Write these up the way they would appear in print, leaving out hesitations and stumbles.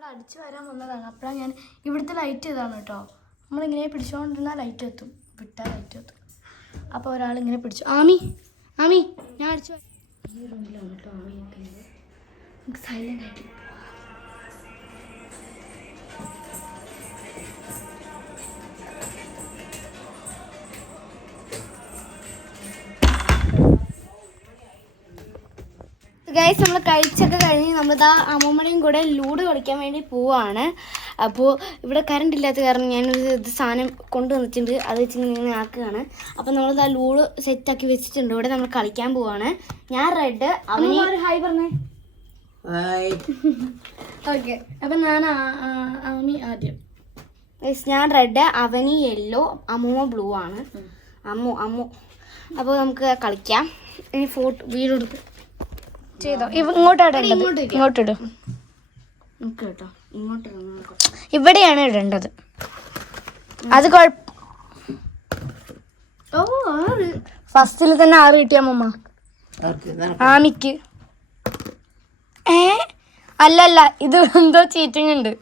ഇവിടെ അടിച്ചു വരാൻ വന്നതാണ്. അപ്പോഴാണ് ഞാൻ ഇവിടുത്തെ ലൈറ്റ് ഇതാണ് കേട്ടോ. നമ്മളിങ്ങനെ പിടിച്ചുകൊണ്ടിരുന്നാൽ ലൈറ്റ് എത്തും, വിട്ടാൽ ലൈറ്റ് എത്തും. അപ്പോൾ ഒരാളിങ്ങനെ പിടിച്ചു. ആമി ആമി ഞാൻ അടിച്ചു ഈ റൂമിലാണ് കേട്ടോ ആമി നിൽക്കുന്നത്. നമുക്ക് സൈലൻ്റ് ആയിട്ട് ഗൈസ് നമ്മൾ കഴിച്ചൊക്കെ കഴിഞ്ഞ് നമ്മളിതാ അമ്മൂമ്മയും കൂടെ ലൂഡോ കളിക്കാൻ വേണ്ടി പോവാണ്. അപ്പോൾ ഇവിടെ കറണ്ട് ഇല്ലാത്ത കാരണം ഞാനൊരു സാധനം കൊണ്ടുവന്നിട്ടുണ്ട്, അത് വെച്ച് ഇങ്ങനെ ആക്കുകയാണ്. അപ്പോൾ നമ്മളിതാ ലൂഡോ സെറ്റാക്കി വെച്ചിട്ടുണ്ട്. ഇവിടെ നമ്മൾ കളിക്കാൻ പോവാണ്. ഞാൻ റെഡ്, അവന് ഹായ് പറഞ്ഞേ. ഓക്കെ, അപ്പം ഞാൻ ആമി ആദ്യം. ഗൈസ് ഞാൻ റെഡ്, അവന് യെല്ലോ, അമ്മൂമ്മ ബ്ലൂ ആണ്. അമ്മു അപ്പോൾ നമുക്ക് കളിക്കാം. ഇനി വീഡിയോ എടുക്കും ചെയ്തോ. ഇങ്ങോട്ടിടും കേട്ടോ, ഇവിടെയാണ് ഇടേണ്ടത്. അത് ഫസ്റ്റിൽ തന്നെ 6 കിട്ടിയ അമ്മ ആമിക്ക്. അല്ലല്ല, ഇത് എന്തോ ചീറ്റിംഗ് ഉണ്ട്.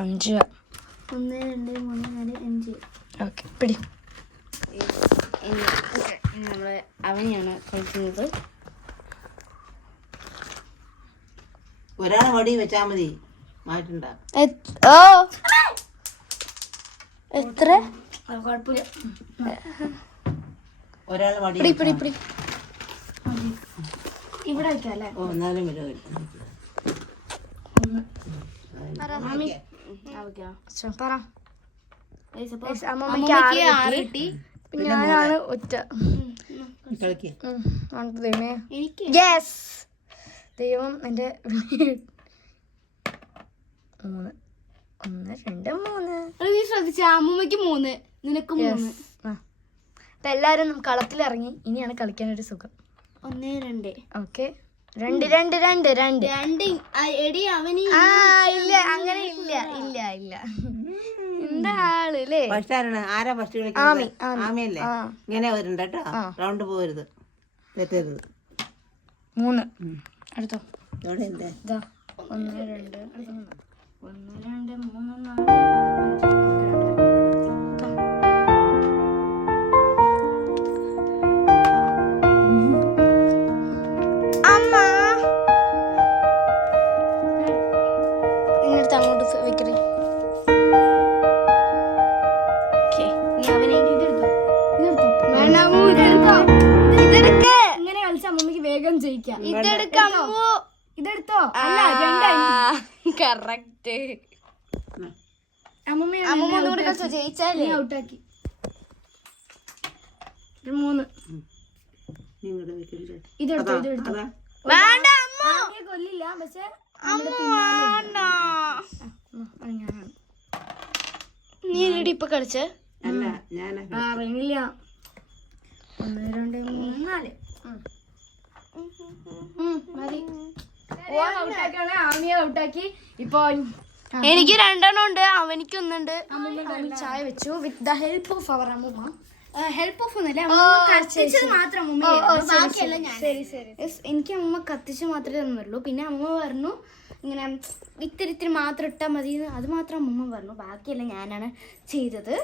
5 1 2 3 4 5. ഓക്കെ പിടി. നമ്മള് അവനെയാണ് കളിക്കുന്നത്. ഒരാൾ വടി വെച്ചാ മതി, മാറ്റണ്ട. എത്ര കുഴപ്പമില്ല. ഒരാൾ വടി ഇവിടെ വെക്കാം അല്ലേ? ഞാനാണ് ഒറ്റ. ദൈവം എൻ്റെ 3 1 2 3 ശ്രദ്ധിച്ച അമ്മൂമ്മക്ക് 3 നിനക്ക് 3. അപ്പൊ എല്ലാരും കളത്തിലിറങ്ങി. ഇനിയാണ് കളിക്കാനൊരു സുഖം. 1 2. ഓക്കെ 2 2 2 2 എടി അവന് ഇല്ല, അങ്ങനെ ഇല്ല. എന്താ ആളല്ലേ? ആരാ ഫസ്റ്റ് കളിക്കുന്നത്? ആമിയല്ലേ? ഇങ്ങനെ വരണ്ട കേട്ടോ, റൗണ്ട് പോകരുത്, തെറ്റരുത്. 3 അടുത്തോ. 1 2 1 2 3 4 അമ്മ ഇങ്ങനത്തെ അങ്ങോട്ട് വെക്കണേ. ഇങ്ങനെ കളിച്ച അമ്മമ്മക്ക് വേഗം ജയിക്കാം. ഇതെടുത്തോ. അല്ല കറക്റ്റ്. അമ്മൂമ്മ ജയിച്ചാലേ ഔട്ടാക്കി. 3 ഇതെടുത്തോ. കൊല്ലില്ല, പക്ഷെ നീ ഇപ്പൊ കളിച്ചേ? വേണില്ല. 1 2 3 4 മതി. ആമിയെ ഔട്ടാക്കി. ഇപ്പൊ എനിക്ക് 2 ഉണ്ട്, അവനിക്ക് 1 ഉണ്ട്. അമ്മൂമ്മ ചായ വെച്ചു with the help of our ammumma. Help of ഒന്നുമില്ല, മാത്രം. എനിക്ക് അമ്മ കത്തിച്ച് മാത്രമേ തന്നുള്ളൂ. പിന്നെ അമ്മ പറഞ്ഞു ഇങ്ങനെ ഇത്തിരി മാത്രം ഇട്ടാൽ മതി, അത് മാത്രം അമ്മൂമ്മ പറഞ്ഞു. ബാക്കിയെല്ലാം ഞാനാണ് ചെയ്തത്.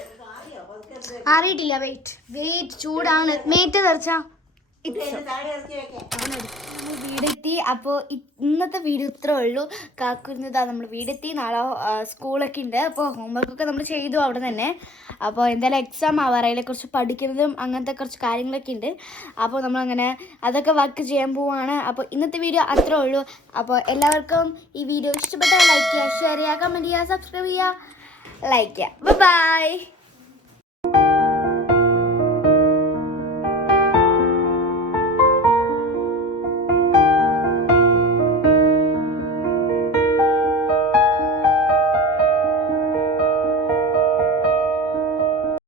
അറിയിട്ടില്ല. വെയിറ്റ് ചൂടാണ്. മേറ്റ് തെറിച്ചാ വീടെത്തി. അപ്പോൾ ഇന്നത്തെ വീഡിയോ ഇത്രേ ഉള്ളൂ. കാക്കുരുന്നതാ നമ്മൾ വീടെത്തി. നാളെ സ്കൂളൊക്കെ ഉണ്ട്. അപ്പോൾ ഹോംവർക്കൊക്കെ നമ്മൾ ചെയ്തു അവിടെ തന്നെ. അപ്പോൾ എന്തായാലും എക്സാം ആവാറായില്ലേ, കുറച്ച് പഠിക്കുന്നതും അങ്ങനത്തെ കുറച്ച് കാര്യങ്ങളൊക്കെ ഉണ്ട്. അപ്പോൾ നമ്മളങ്ങനെ അതൊക്കെ വർക്ക് ചെയ്യാൻ പോവുകയാണ്. അപ്പോൾ ഇന്നത്തെ വീഡിയോ അത്രേ ഉള്ളൂ. അപ്പോൾ എല്ലാവർക്കും ഈ വീഡിയോ ഇഷ്ടപ്പെട്ടാൽ ലൈക്ക് ചെയ്യുക, ഷെയർ ചെയ്യുക, കമൻറ്റ് ചെയ്യുക, സബ്സ്ക്രൈബ് ചെയ്യുക, ലൈക്ക് ചെയ്യുക. ബൈ.